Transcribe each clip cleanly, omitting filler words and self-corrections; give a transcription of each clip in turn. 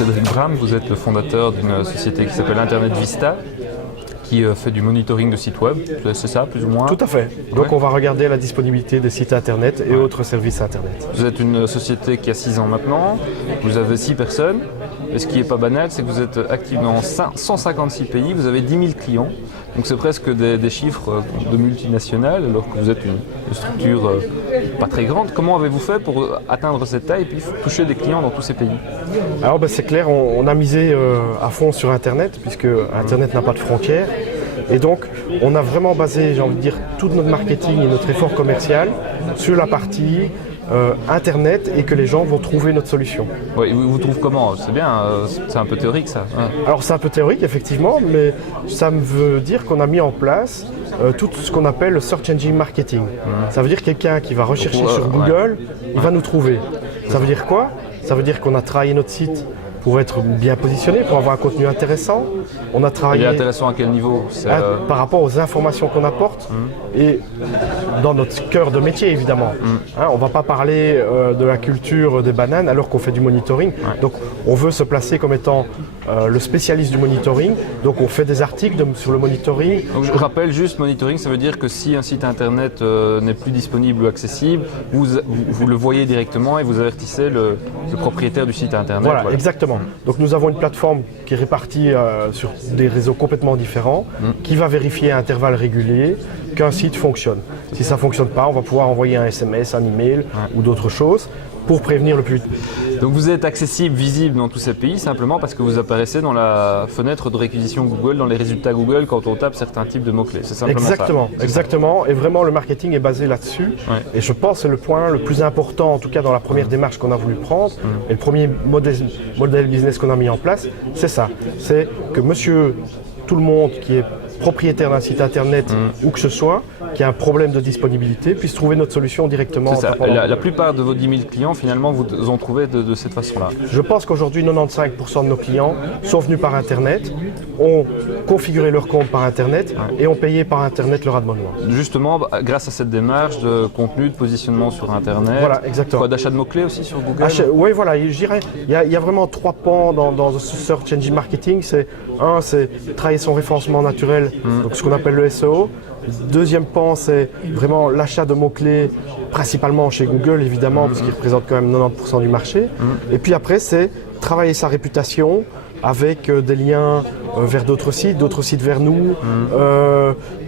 Cédric Bram, vous êtes le fondateur d'une société qui s'appelle Internet Vista, qui fait du monitoring de sites web, c'est ça plus ou moins? Tout à fait. Donc on va regarder la disponibilité des sites internet et autres services internet. Vous êtes une société qui a 6 ans maintenant, vous avez 6 personnes, et ce qui n'est pas banal, c'est que vous êtes actif dans 156 pays, vous avez 10 000 clients, donc c'est presque des chiffres de multinationales, alors que vous êtes une structure pas très grande. Comment avez-vous fait pour atteindre cette taille et puis toucher des clients dans tous ces pays? Alors c'est clair, on a misé à fond sur Internet, puisque Internet n'a pas de frontières. Et donc, on a vraiment basé, j'ai envie de dire, tout notre marketing et notre effort commercial sur la partie Internet et que les gens vont trouver notre solution. Oui, vous trouvez comment? C'est bien, c'est un peu théorique ça. Alors c'est un peu théorique effectivement, mais ça me veut dire qu'on a mis en place tout ce qu'on appelle le Search Engine Marketing. Ça veut dire quelqu'un qui va rechercher sur Google, il va nous trouver. Ça veut dire quoi? Ça veut dire qu'on a travaillé notre site pour être bien positionné, pour avoir un contenu intéressant. On a travaillé. Il est intéressant à quel niveau? Par rapport aux informations qu'on apporte et dans notre cœur de métier évidemment. On ne va pas parler de la culture des bananes alors qu'on fait du monitoring. Donc on veut se placer comme étant le spécialiste du monitoring. Donc on fait des articles sur le monitoring. Donc, je rappelle juste, monitoring, ça veut dire que si un site internet n'est plus disponible ou accessible, vous le voyez directement et vous avertissez le propriétaire du site internet. Voilà, exactement. Donc nous avons une plateforme qui est répartie sur des réseaux complètement différents, qui va vérifier à intervalles réguliers qu'un site fonctionne. Si ça ne fonctionne pas, on va pouvoir envoyer un SMS, un email ou d'autres choses pour prévenir le plus vite. Donc vous êtes accessible, visible dans tous ces pays simplement parce que vous apparaissez dans la fenêtre de réquisition Google, dans les résultats Google quand on tape certains types de mots-clés. C'est simplement exactement, ça. Exactement. Et vraiment le marketing est basé là-dessus. Et je pense que c'est le point le plus important, en tout cas dans la première démarche qu'on a voulu prendre. Et le premier modèle business qu'on a mis en place, c'est ça. C'est que monsieur tout le monde qui est propriétaire d'un site internet ou que ce soit, qui a un problème de disponibilité, puisse trouver notre solution directement. C'est ça. La plupart de vos 10 000 clients, finalement, vous ont trouvé de cette façon-là. Je pense qu'aujourd'hui, 95% de nos clients sont venus par Internet, ont configuré leur compte par Internet et ont payé par Internet leur abonnement. Justement, grâce à cette démarche de contenu, de positionnement sur Internet, voilà, exactement. D'achat de mots-clés aussi sur Google. Oui, voilà, je dirais, il y a vraiment 3 pans dans ce Search Engine Marketing. C'est travailler son référencement naturel, donc ce qu'on appelle le SEO. Deuxième pan, c'est vraiment l'achat de mots-clés, principalement chez Google évidemment, parce qu'il représente quand même 90% du marché. Et puis après, c'est travailler sa réputation avec des liens vers d'autres sites vers nous,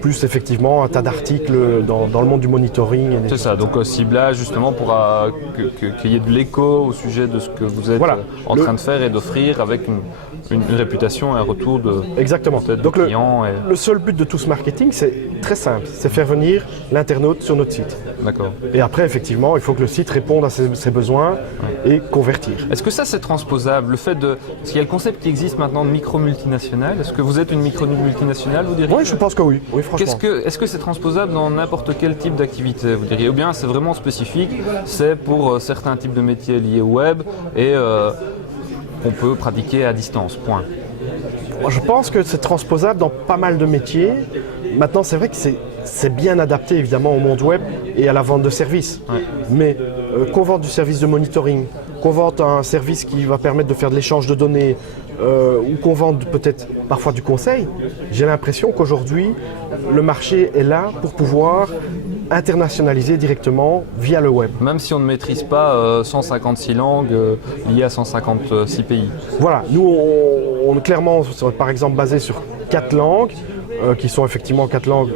plus effectivement un tas d'articles dans le monde du monitoring. C'est ça, donc ciblage justement pour qu'il y ait de l'écho au sujet de ce que vous êtes en train de faire et d'offrir avec une réputation et un retour de clients. Le seul but de tout ce marketing, c'est très simple, c'est faire venir l'internaute sur notre site. D'accord. Et après, effectivement, il faut que le site réponde à ses besoins et convertir. Est-ce que ça, c'est transposable? Parce qu'il y a le concept qui existe maintenant de micro-multinationale. Est-ce que vous êtes une micro-multinationale, vous diriez? Oui, je pense que oui. Oui, franchement. Est-ce que c'est transposable dans n'importe quel type d'activité, vous diriez? Ou bien c'est vraiment spécifique, c'est pour certains types de métiers liés au web et qu'on peut pratiquer à distance, point. Je pense que c'est transposable dans pas mal de métiers. Maintenant, c'est vrai que c'est bien adapté évidemment au monde web et à la vente de services. Mais qu'on vende du service de monitoring, qu'on vende un service qui va permettre de faire de l'échange de données, ou qu'on vende peut-être parfois du conseil, j'ai l'impression qu'aujourd'hui, le marché est là pour pouvoir internationaliser directement via le web. Même si on ne maîtrise pas 156 langues liées à 156 pays. Voilà, nous on est clairement par exemple basé sur 4 langues, qui sont effectivement 4 langues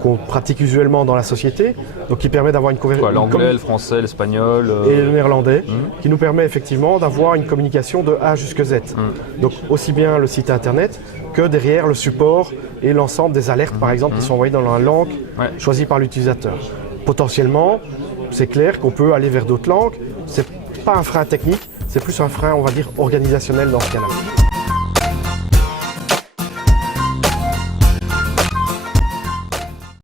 qu'on pratique usuellement dans la société, donc qui permet d'avoir une conversation. L'anglais, le français, l'espagnol. Et le néerlandais, qui nous permet effectivement d'avoir une communication de A jusqu'à Z. Donc aussi bien le site internet que derrière le support et l'ensemble des alertes par exemple qui sont envoyées dans la langue choisie par l'utilisateur. Potentiellement, c'est clair qu'on peut aller vers d'autres langues. C'est pas un frein technique, c'est plus un frein, on va dire, organisationnel dans ce cas-là.